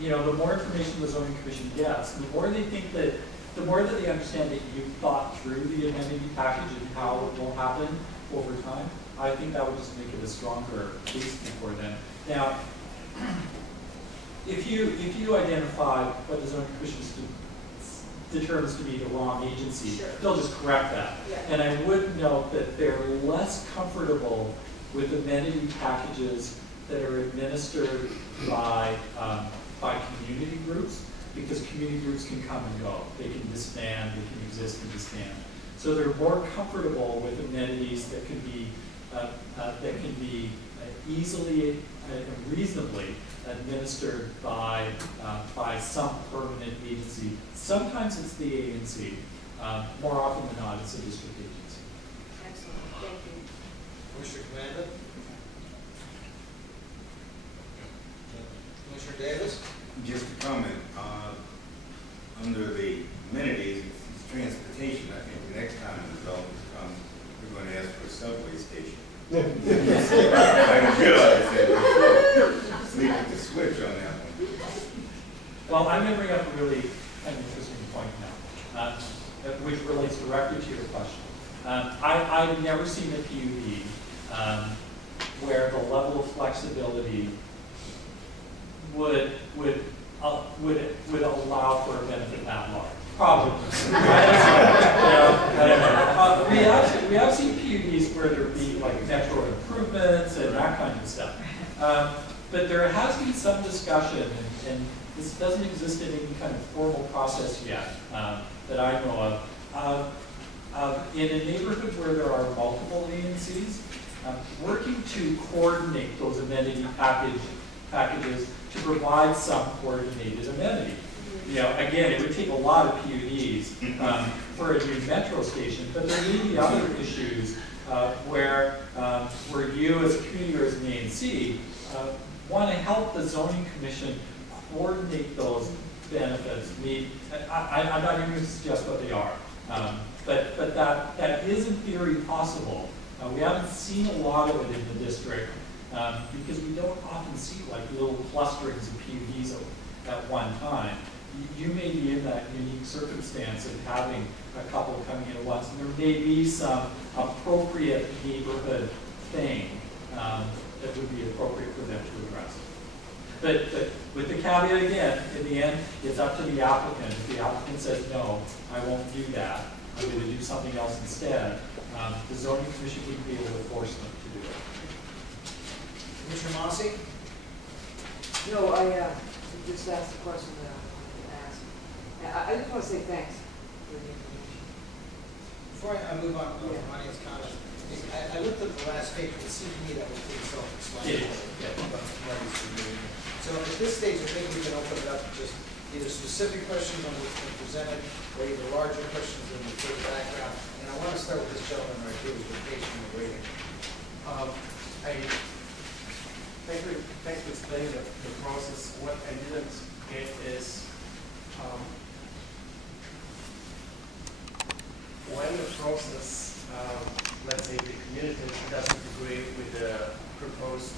you know, the more information the zoning commission gets, the more they think that, the more that they understand that you've thought through the amenity package and how it will happen over time, I think that would just make it a stronger case before them. Now, if you identify what the zoning commission determines to be the wrong agency, Sure. they'll just correct that. Yeah. And I would note that they're less comfortable with amenity packages that are administered by community groups, because community groups can come and go. They can disband, they can exist and disband. So they're more comfortable with amenities that can be easily and reasonably administered by some permanent agency. Sometimes it's the ANC. More often than not, it's a district agency. Excellent, thank you. Commissioner Commandant? Commissioner Davis? Just a comment, under the amenities, it's transportation. I think the next time the development comes, we're going to ask for a subway station. I didn't realize that before. Sleep with the switch on that one. Well, I'm going to bring up a really kind of interesting point now, which relates directly to your question. I've never seen a PUD where the level of flexibility would allow for a benefit that large. Probably. We have seen PUDs where there be like metro improvements and that kind of stuff. But there has been some discussion, and this doesn't exist in any kind of formal process yet that I know of. In a neighborhood where there are multiple ANCs, working to coordinate those amenity packages to provide some coordinated amenity. You know, again, it would take a lot of PUDs for a new metro station, but there may be other issues where you as a community or as an ANC want to help the zoning commission coordinate those benefits. I'm not even going to suggest what they are, but that is in theory possible. We haven't seen a lot of it in the district because we don't often see like little clusterings of PUDs at one time. You may be in that unique circumstance of having a couple coming in at once, and there may be some appropriate neighborhood thing that would be appropriate for them to address. But with the caveat again, in the end, it's up to the applicant. If the applicant says, no, I won't do that, I'm going to do something else instead, the zoning commission wouldn't be able to force them to do it. Commissioner Mossy? No, I just asked a question that I wanted to ask. I just want to say thanks for the information. Before I move on to audience comment, I looked at the last page, and it seemed to me that was pretty self-explanatory. It is, So at this stage, I think we can open it up to just either specific questions on what's been presented, or either larger questions in the further background. And I want to start with this gentleman right here who's been patiently waiting. Thanks for explaining the process. What I didn't get is when the process, let's say the community doesn't agree with the proposed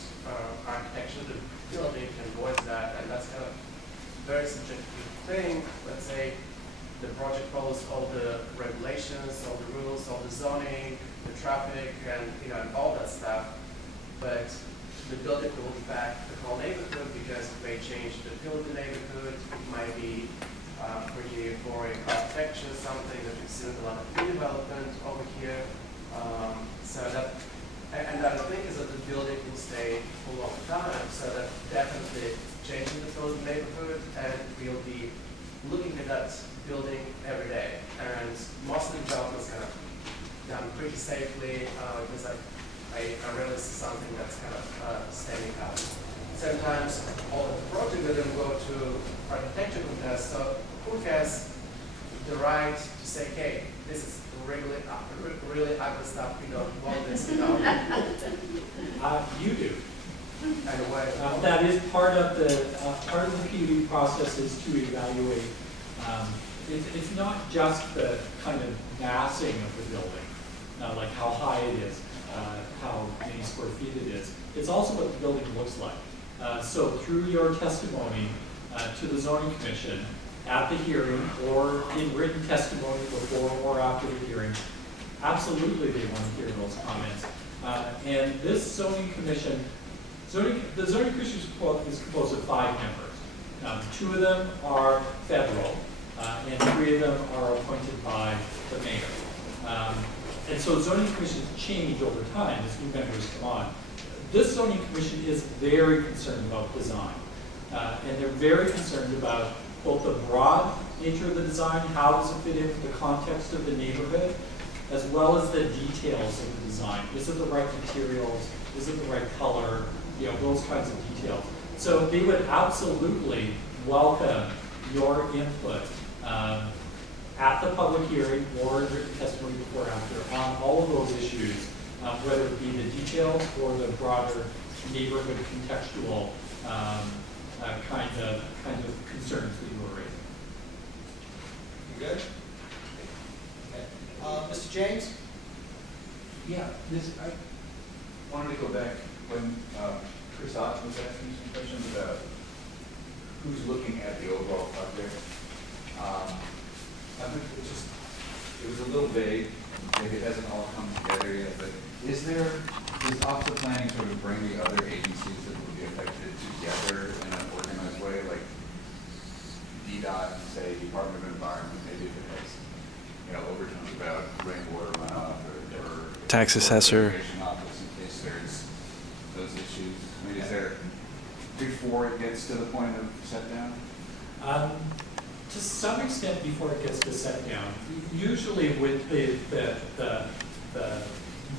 architecture, the building can voice that, and that's kind of very subjective thing. Let's say the project follows all the regulations, all the rules, all the zoning, the traffic, and and all that stuff, but the building will impact the whole neighborhood because it may change the feel of the neighborhood. It might be pretty boring architecture, something that we've seen a lot of new development over here. And the other thing is that the building will stay for a long time, so that definitely changing the feel of the neighborhood, and we'll be looking at that building every day. And most of the developments kind of done pretty safely because I rarely see something that's kind of standing out. Sometimes all the project will then go to architecture contest, so who has the right to say, hey, this is really ugly stuff, we don't want this, You do. And why? That is part of the PUD process is to evaluate. It's not just the kind of massing of the building, like how high it is, how many square feet it is. It's also what the building looks like. So through your testimony to the zoning commission at the hearing or in written testimony before or after the hearing, absolutely they want to hear those comments. And this zoning commission, the zoning commission is composed of 5 members. 2 of them are federal, and 3 of them are appointed by the mayor. And so zoning commissions change over time as new members come on. This zoning commission is very concerned about design. And they're very concerned about both the broad nature of the design, how does it fit into the context of the neighborhood, as well as the details of the design. Is it the right materials? Is it the right color? You know, those kinds of details. So they would absolutely welcome your input at the public hearing or in written testimony before or after on all of those issues, whether it be the details or the broader neighborhood contextual kind of concerns that you were raising. You good? Okay. Mr. James? Yeah, I wanted to go back when Chris Ott was asking some questions about who's looking at the overall project. I think it was a little vague, maybe it hasn't all come together yet, but does Office of Planning sort of bring the other agencies that would be affected together in an organized way, like DDOT, say Department of Environment, maybe if it has, overtones about rainwater runoff or tax assessor. Conservation office in case there's those issues. I mean, is there before it gets to the point of set down? To some extent before it gets to set down. Usually with the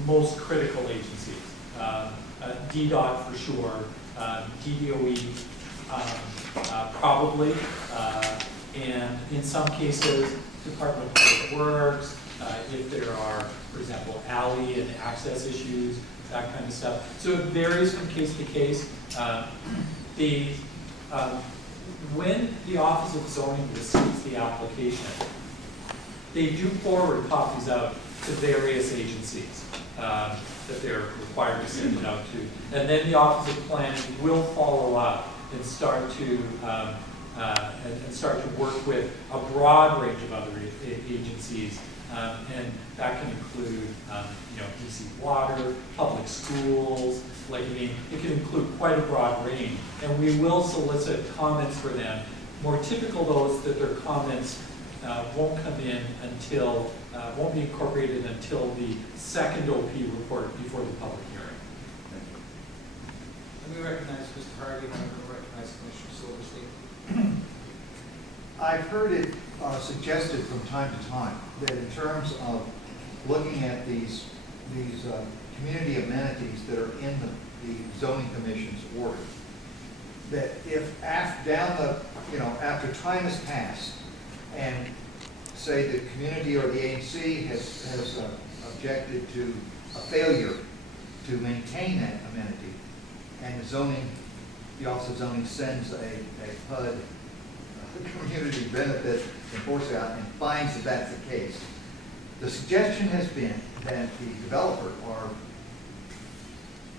most critical agencies. DDOT for sure, DDOE probably, and in some cases, Department of Public Works, if there are, for example, alley and access issues, that kind of stuff. So it varies from case to case. When the Office of Zoning receives the application, they do forward copies out to various agencies that they're required to send it out to. And then the Office of Planning will follow up and start to work with a broad range of other agencies. And that can include, DC Water, public schools, it can include quite a broad range. And we will solicit comments for them. More typical those that their comments won't come in until, won't be incorporated until the second OP report before the public hearing. Let me recognize Mr. Harvey, and I'm going to recognize Commissioner Silverstein. I've heard it suggested from time to time that in terms of looking at these community amenities that are in the zoning commission's order, that if after time has passed and say the community or the ANC has objected to a failure to maintain that amenity, and the Office of Zoning sends a PUD, community benefit enforcer out, and finds that that's the case. The suggestion has been that the developer, or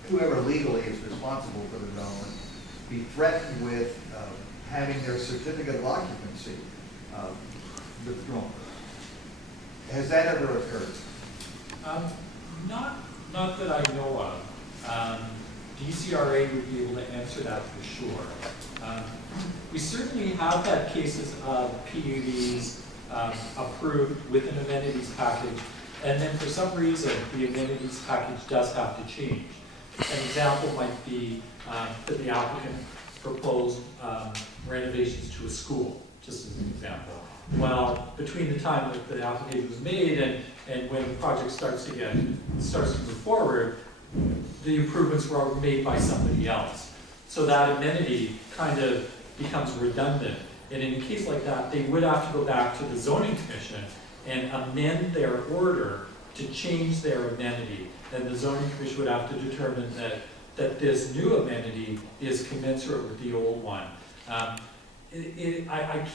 whoever legally is responsible for the development, be threatened with having their certificate of occupancy withdrawn. Has that ever occurred? Not that I know of. DCRA would be able to answer that for sure. We certainly have had cases of PUDs approved with an amenities package, and then for some reason the amenities package does have to change. An example might be that the applicant proposed renovations to a school, just as an example. Well, between the time that the application was made and when the project starts to move forward, the improvements were made by somebody else. So that amenity kind of becomes redundant. And in a case like that, they would have to go back to the zoning commission and amend their order to change their amenity. And the zoning commission would have to determine that this new amenity is commensurate with the old one. I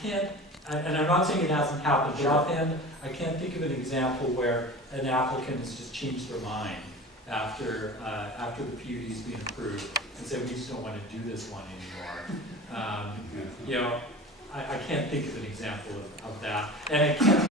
can't, and I'm not saying it hasn't happened, but offhand, I can't think of an example where an applicant has just changed their mind after the PUD's been approved and say, we just don't want to do this one anymore. You know, I can't think of an example of that. And I can't